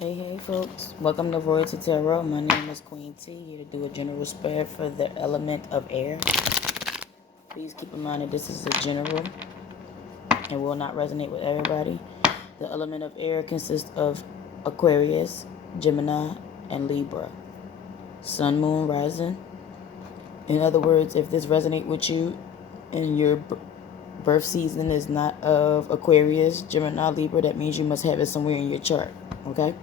Hey folks, welcome to Royalty Tarot. My name is Queen T, here to do a general spread for the element of air. Please keep in mind that this is a general and will not resonate with everybody. The element of air consists of Aquarius, Gemini, and Libra. Sun, Moon, Rising. In other words, if this resonates with you and your birth season is not of Aquarius, Gemini, Libra, that means you must have it somewhere in your chart, okay?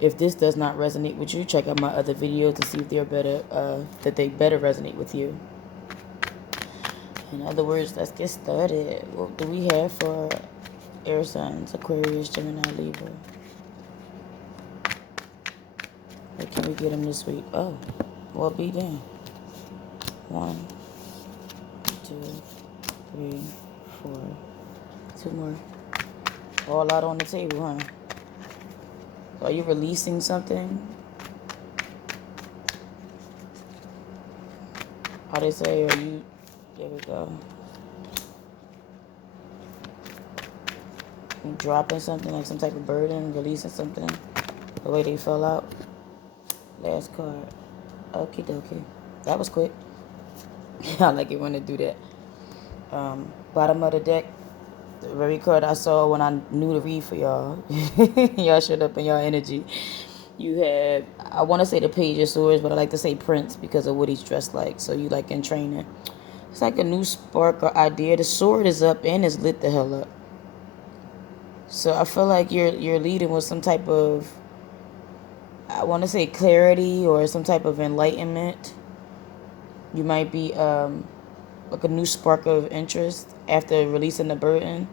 If this does not resonate with you, check out my other videos to see if they're better, that they better resonate with you. In other words, let's get started. What do we have for air signs? Aquarius, Gemini, Libra. What can we get them this week? Oh, well, be damn. 1, 2, 3, 4. 2 more. All out on the table, huh? Are you releasing something? How they say, are you... There we go. You dropping something, like some type of burden, releasing something. The way they fell out. Last card. Okie dokie. That was quick. I like it when they do that. Bottom of the deck. The very card I saw when I knew to read for y'all. Y'all showed up in y'all energy. You have, I want to say the Page of Swords, but I like to say Prince because of what he's dressed like. So you like in training. It's like a new spark or idea. The sword is up and it's lit the hell up. So I feel like you're leading with some type of, I want to say clarity or some type of enlightenment. You might be like a new spark of interest after releasing the burden.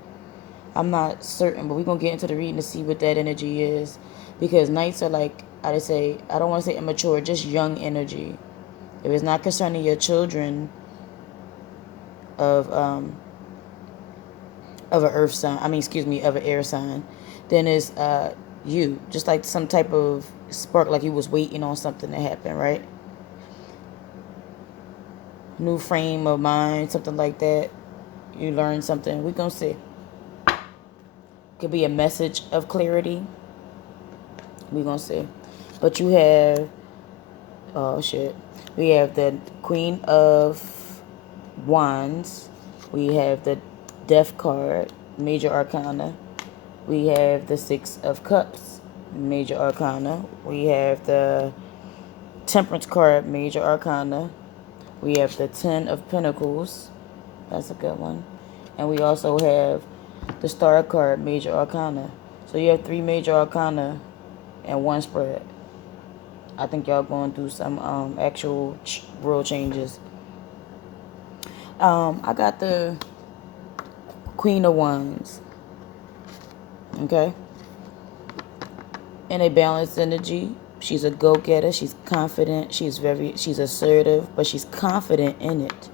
I'm not certain, but we're going to get into the reading to see what that energy is. Because nights are like, I don't want to say immature, just young energy. If it's not concerning your children of an earth sign, of an air sign, then it's you. Just like some type of spark, like you was waiting on something to happen, right? New frame of mind, something like that. You learn something. We're going to see. Could be a message of clarity. We're going to see. But you have, oh shit. We have the Queen of Wands. We have the Death card, Major Arcana. We have the Six of Cups, Major Arcana. We have the Temperance card, Major Arcana. We have the Ten of Pentacles. That's a good one. And we also have the Star card, Major Arcana. So you have 3 Major Arcana and 1 spread. I think y'all going through some actual real changes. I got the Queen of Wands. Okay? In a balanced energy. She's a go-getter. She's confident. She's assertive, but she's confident in it.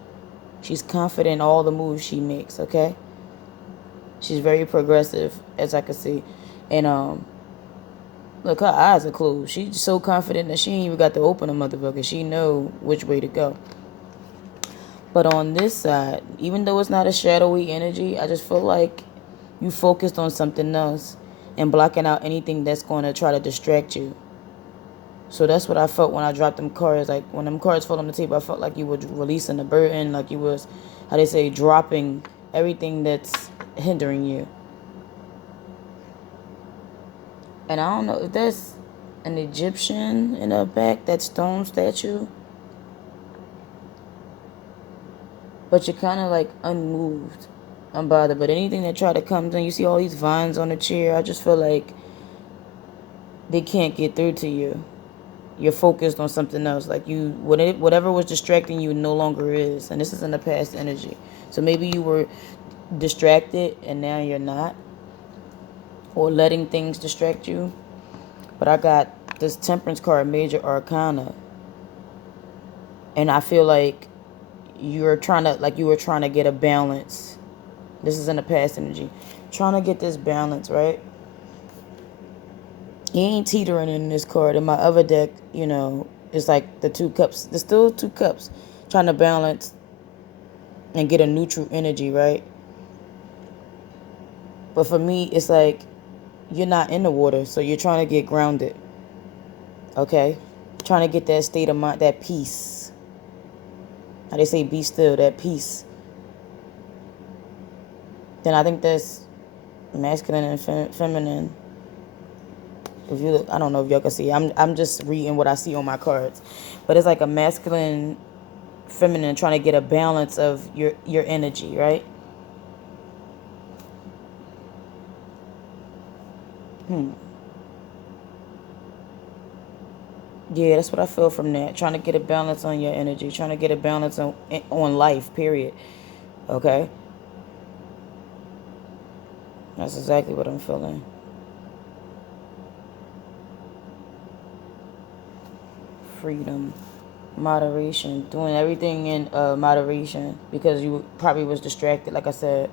She's confident in all the moves she makes, okay? She's very progressive, as I can see. And look, her eyes are closed. She's so confident that she ain't even got to open a motherfucker. She know which way to go. But on this side, even though it's not a shadowy energy, I just feel like you focused on something else and blocking out anything that's going to try to distract you. So that's what I felt when I dropped them cards. Like, when them cards fell on the table, I felt like you were releasing the burden, like you was, how they say, dropping everything that's hindering you. And I don't know if that's an Egyptian in the back, that stone statue. But you're kind of like unmoved, unbothered. But anything that try to come in, you see all these vines on the chair. I just feel like they can't get through to you. You're focused on something else. Like whatever was distracting you no longer is. And this is in the past energy. So maybe you were distracted and now you're not. Or letting things distract you. But I got this Temperance card, Major Arcana. And I feel like you were trying to get a balance. This is in the past energy. Trying to get this balance, right? He ain't teetering in this card. In my other deck, it's like the 2 cups. There's still 2 cups. Trying to balance and get a neutral energy, right? But for me, it's like you're not in the water, so you're trying to get grounded. Okay? Trying to get that state of mind, that peace. How they say be still, that peace. Then I think that's masculine and feminine. If you look, I don't know if y'all can see. I'm just reading what I see on my cards. But it's like a masculine, feminine, trying to get a balance of your energy, right? Yeah, that's what I feel from that. Trying to get a balance on your energy, trying to get a balance on life, period. Okay? That's exactly what I'm feeling. Freedom, moderation, doing everything in moderation, because you probably was distracted, like I said,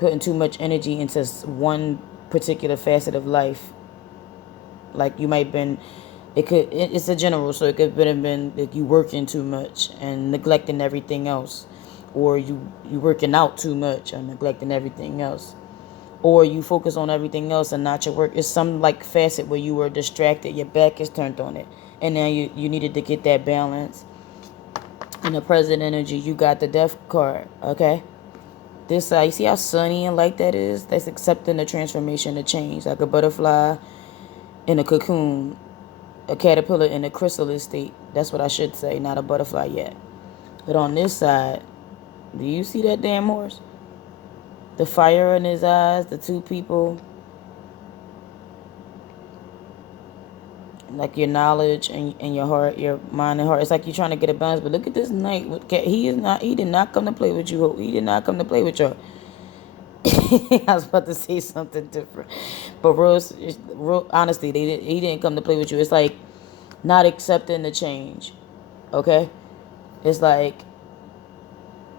putting too much energy into one particular facet of life. Like you might been, it's a general, so it could have been like you working too much and neglecting everything else, or you working out too much and neglecting everything else, or you focus on everything else and not your work. It's some like facet where you were distracted, your back is turned on it, and now you needed to get that balance. In the present energy, you got the death card. Okay, this side, you see how sunny and light that is? That's accepting the transformation, the change, like a butterfly in a cocoon, a caterpillar in a chrysalis state. That's what I should say, not a butterfly yet. But on this side, do you see that damn horse? The fire in his eyes, the two people, like your knowledge and your heart, your mind and heart. It's like you're trying to get a balance. But look at this knight with cat. He did not come to play with you. He did not come to play with y'all. I was about to say something different, but real honestly, he didn't come to play with you. It's like not accepting the change. Okay, it's like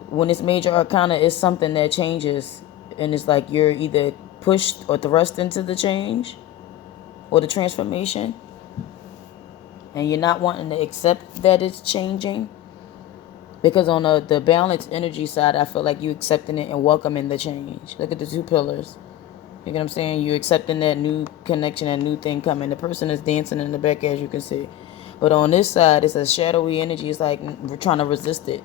when it's major arcana, it's something that changes, and it's like you're either pushed or thrust into the change or the transformation, and you're not wanting to accept that it's changing. Because on the balanced energy side, I feel like you accepting it and welcoming the change. Look at the two pillars. You know what I'm saying? You accepting that new connection, that new thing coming. The person is dancing in the back, as you can see. But on this side, it's a shadowy energy. It's like we're trying to resist it,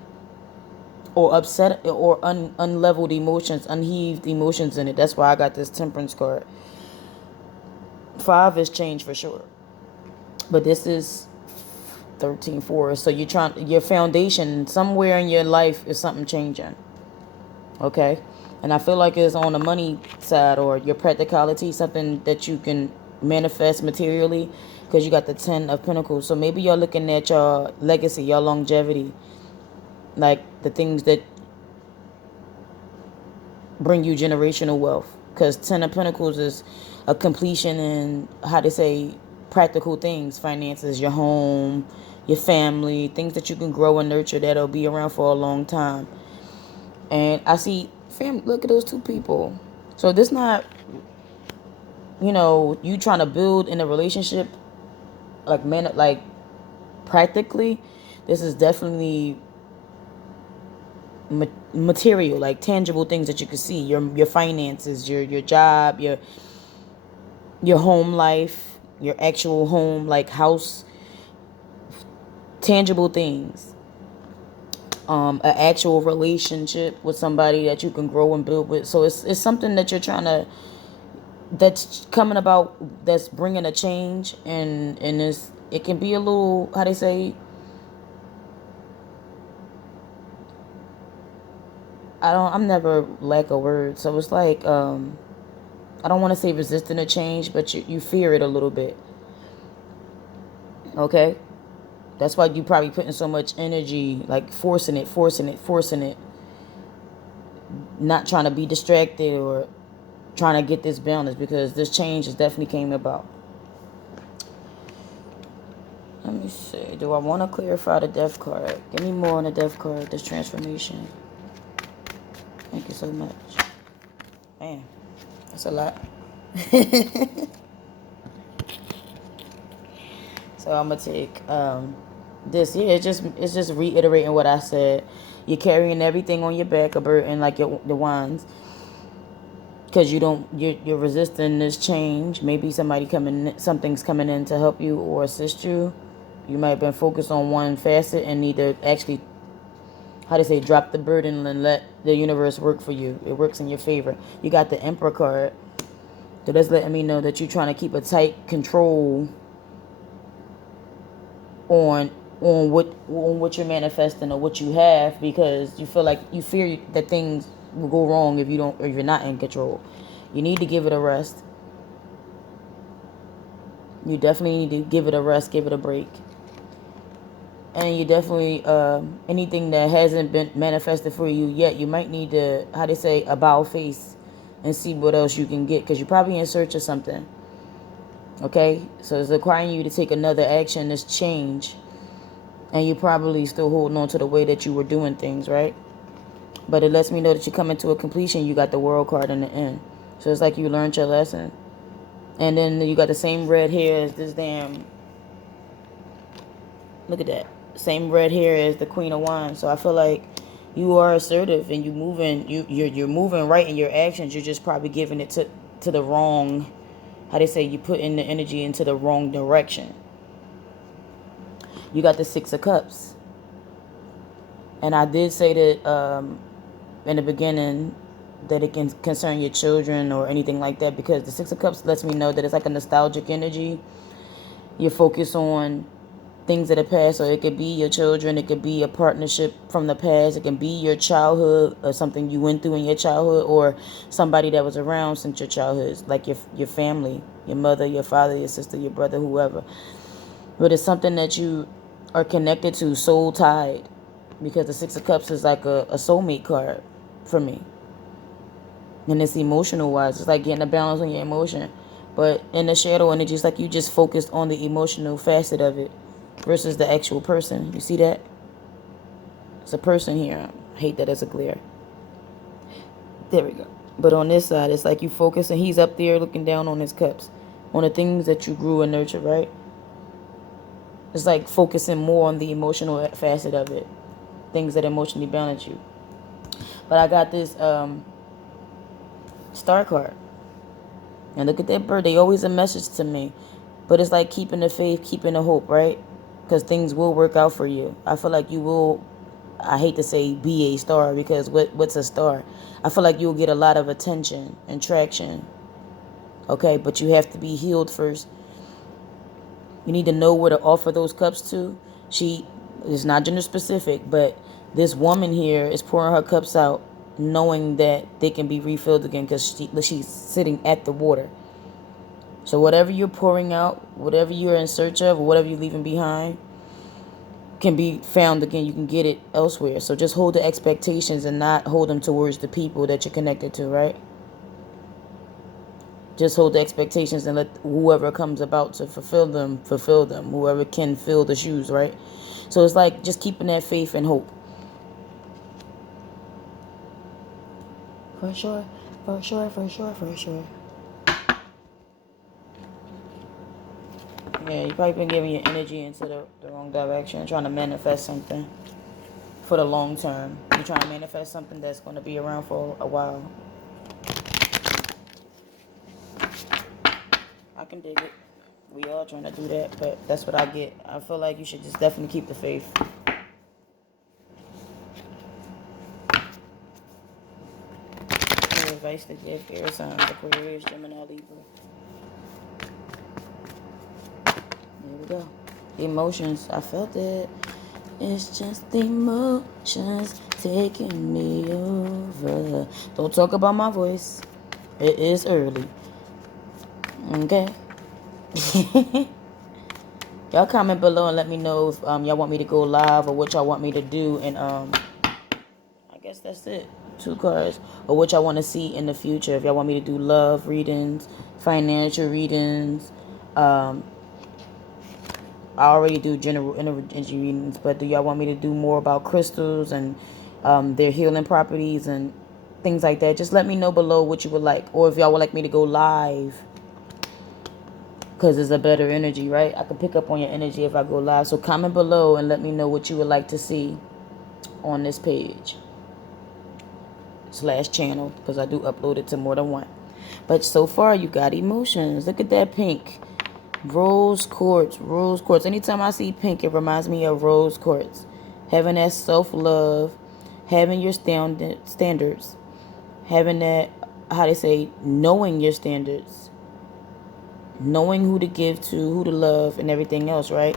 or upset, or unleveled emotions, unheaved emotions in it. That's why I got this temperance card. 5 is change for sure, but this is 13-4. So you're trying, your foundation somewhere in your life is something changing. Okay, and I feel like it's on the money side or your practicality, something that you can manifest materially, because you got the 10 of Pentacles. So maybe you're looking at your legacy, your longevity, like the things that bring you generational wealth, because 10 of Pentacles is a completion in, how to say, practical things, finances, your home, your family, things that you can grow and nurture that'll be around for a long time. And I see look at those two people. So this not, you trying to build in a relationship, like practically. This is definitely material, like tangible things that you can see, your finances, your job, your home life, your actual home, like house, tangible things. An actual relationship with somebody that you can grow and build with. So it's something that you're trying to, that's coming about, that's bringing a change, and it can be a little, how they say, I'm never lack of words. So it's like, I don't want to say resisting a change, but you fear it a little bit. Okay? That's why you probably putting so much energy, like forcing it, not trying to be distracted or trying to get this balance, because this change has definitely came about. Let me see. Do I want to clarify the death card? Give me more on the death card, this transformation. Thank you so much. Man, that's a lot. So I'm gonna take this. Yeah, it's just reiterating what I said. You're carrying everything on your back, a burden, like the wands. because you're resisting this change. Maybe something's coming in to help you or assist you. You might have been focused on one facet and need to actually, how to say, drop the burden and let the universe work for you. It works in your favor. You got the Emperor card. So that's letting me know that you're trying to keep a tight control on what you're manifesting or what you have, because you feel like you fear that things will go wrong if you're not in control. You need to give it a rest. You definitely need to give it a rest, give it a break. And you definitely, anything that hasn't been manifested for you yet, you might need to, how they say, about face and see what else you can get, because you're probably in search of something. Okay? So it's requiring you to take another action, this change. And you're probably still holding on to the way that you were doing things, right? But it lets me know that you're coming to a completion. You got the World card in the end. So it's like you learned your lesson. And then you got the same red hair as this damn... Look at that. Same red hair as the Queen of Wands. So I feel like you are assertive and you're moving right in your actions. You're just probably giving it to the wrong... How they say, you put in the energy into the wrong direction. You got the Six of Cups. And I did say that in the beginning that it can concern your children or anything like that, because the Six of Cups lets me know that it's like a nostalgic energy. You're focused on things that are past, so it could be your children, it could be a partnership from the past, it can be your childhood or something you went through in your childhood, or somebody that was around since your childhood, like your family, your mother, your father, your sister, your brother, whoever. But it's something that you are connected to, soul tied, because the Six of Cups is like a soulmate card for me. And it's emotional wise. It's like getting a balance on your emotion. But in the shadow energy, it's like you just focused on the emotional facet of it versus the actual person. You see that? It's a person here. I hate that it's a glare. There we go. But on this side, it's like you focus, and he's up there looking down on his cups, on the things that you grew and nurtured, right? It's like focusing more on the emotional facet of it. Things that emotionally balance you. But I got this star card. And look at that bird. They always a message to me. But it's like keeping the faith, keeping the hope, right? Because things will work out for you. I feel like you will, I hate to say be a star, because what's a star? I feel like you'll get a lot of attention and traction. Okay, but you have to be healed first. You need to know where to offer those cups to. She is not gender specific, but this woman here is pouring her cups out, knowing that they can be refilled again, because she's sitting at the water. So whatever you're pouring out, whatever you're in search of, or whatever you're leaving behind, can be found again. You can get it elsewhere. So just hold the expectations and not hold them towards the people that you're connected to, right? Just hold the expectations and let whoever comes about to fulfill them. Whoever can fill the shoes, right? So it's like just keeping that faith and hope. For sure. Yeah, you probably been giving your energy into the wrong direction, trying to manifest something for the long term. You're trying to manifest something that's going to be around for a while. I can dig it. We all trying to do that, but that's what I get. I feel like you should just definitely keep the faith. Your advice to give air signs, Aquarius, Gemini, Libra. There we go. Emotions. I felt it. It's just the emotions taking me over. Don't talk about my voice. It is early. Okay. Y'all comment below and let me know if y'all want me to go live or what y'all want me to do. And I guess that's it. 2 cards. Or what y'all want to see in the future. If y'all want me to do love readings, financial readings. I already do general energy readings, but do y'all want me to do more about crystals and their healing properties and things like that? Just let me know below what you would like. Or if y'all would like me to go live, because it's a better energy, right? I can pick up on your energy if I go live. So comment below and let me know what you would like to see on this page /channel, because I do upload it to more than one. But so far, you got emotions. Look at that pink. Rose quartz, rose quartz. Anytime I see pink, it reminds me of rose quartz. Having that self-love, having your standards, having that, how they say, knowing your standards, knowing who to give to, who to love, and everything else, right?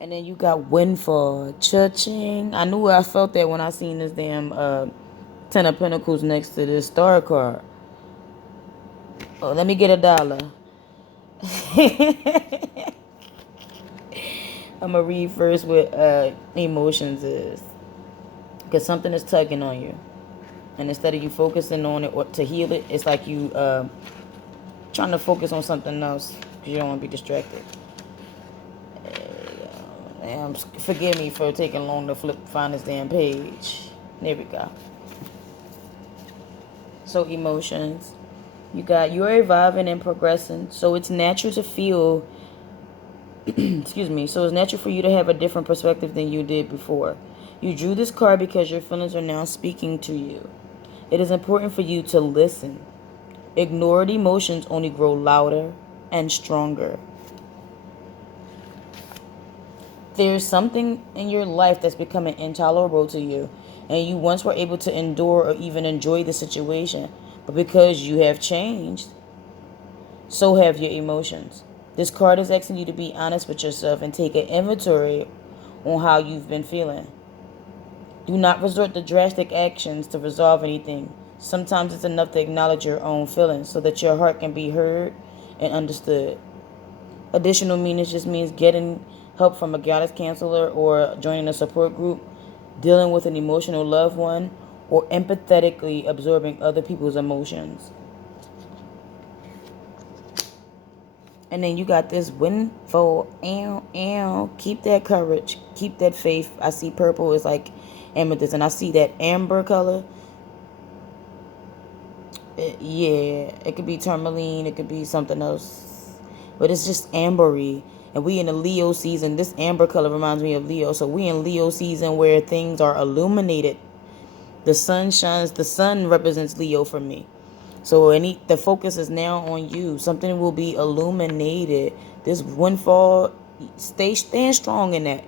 And then you got windfall, cha-ching. I knew I felt that when I seen this damn Ten of Pentacles next to this star card. Oh, let me get $1. I'm going to read first what emotions is. Because something is tugging on you. And instead of you focusing on it or to heal it, it's like you trying to focus on something else. Because you don't want to be distracted. Forgive me for taking long to find this damn page. There we go. So emotions. You're evolving and progressing. So it's natural to feel excuse me. So it's natural for you to have a different perspective than you did before. You drew this card because your feelings are now speaking to you. It is important for you to listen. Ignored emotions only grow louder and stronger. There's something in your life that's becoming intolerable to you, and you once were able to endure or even enjoy the situation. But because you have changed, so have your emotions. This card is asking you to be honest with yourself and take an inventory on how you've been feeling. Do not resort to drastic actions to resolve anything. Sometimes it's enough to acknowledge your own feelings so that your heart can be heard and understood. Additional meanings just means getting help from a guidance counselor or joining a support group, dealing with an emotional loved one, or empathetically absorbing other people's emotions. And then you got this windfall. Keep that courage. Keep that faith. I see purple is like amethyst, and I see that amber color. It could be tourmaline. It could be something else. But it's just ambery. And we in the Leo season. This amber color reminds me of Leo. So we in Leo season where things are illuminated. The sun shines. The sun represents Leo for me. So the focus is now on you. Something will be illuminated. This windfall, stand strong in that.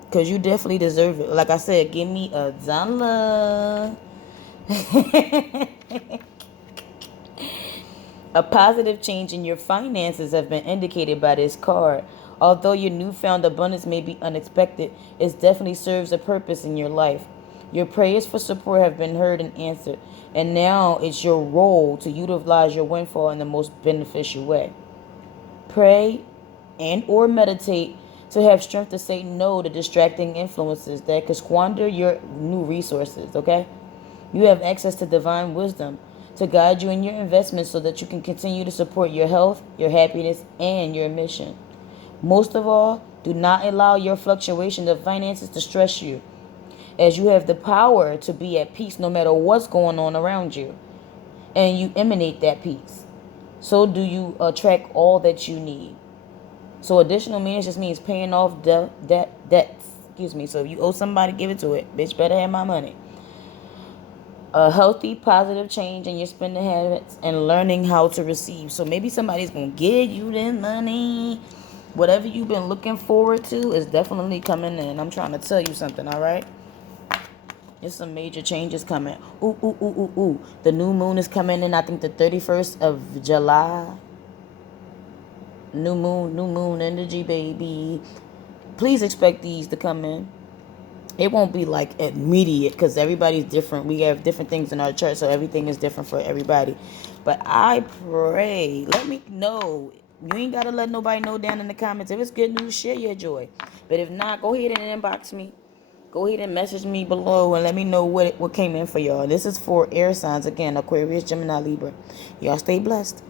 Because you definitely deserve it. Like I said, give me $1. A positive change in your finances have been indicated by this card. Although your newfound abundance may be unexpected, it definitely serves a purpose in your life. Your prayers for support have been heard and answered, and now it's your role to utilize your windfall in the most beneficial way. Pray and or meditate to have strength to say no to distracting influences that could squander your new resources, okay? You have access to divine wisdom to guide you in your investments so that you can continue to support your health, your happiness, and your mission. Most of all, do not allow your fluctuation of finances to stress you, as you have the power to be at peace no matter what's going on around you, and you emanate that peace. So do you attract all that you need. So additional means just means paying off debts. So if you owe somebody, give it to it. Bitch, better have my money. A healthy, positive change in your spending habits and learning how to receive. So maybe somebody's going to give you the money. Whatever you've been looking forward to is definitely coming in. I'm trying to tell you something, all right? There's some major changes coming. Ooh. The new moon is coming in, I think, the 31st of July. New moon energy, baby. Please expect these to come in. It won't be like immediate because everybody's different. We have different things in our chart, so everything is different for everybody. But I pray, let me know. You ain't got to let nobody know down in the comments. If it's good news, share your joy. But if not, go ahead and inbox me. Go ahead and message me below and let me know what came in for y'all. This is for air signs. Again, Aquarius, Gemini, Libra. Y'all stay blessed.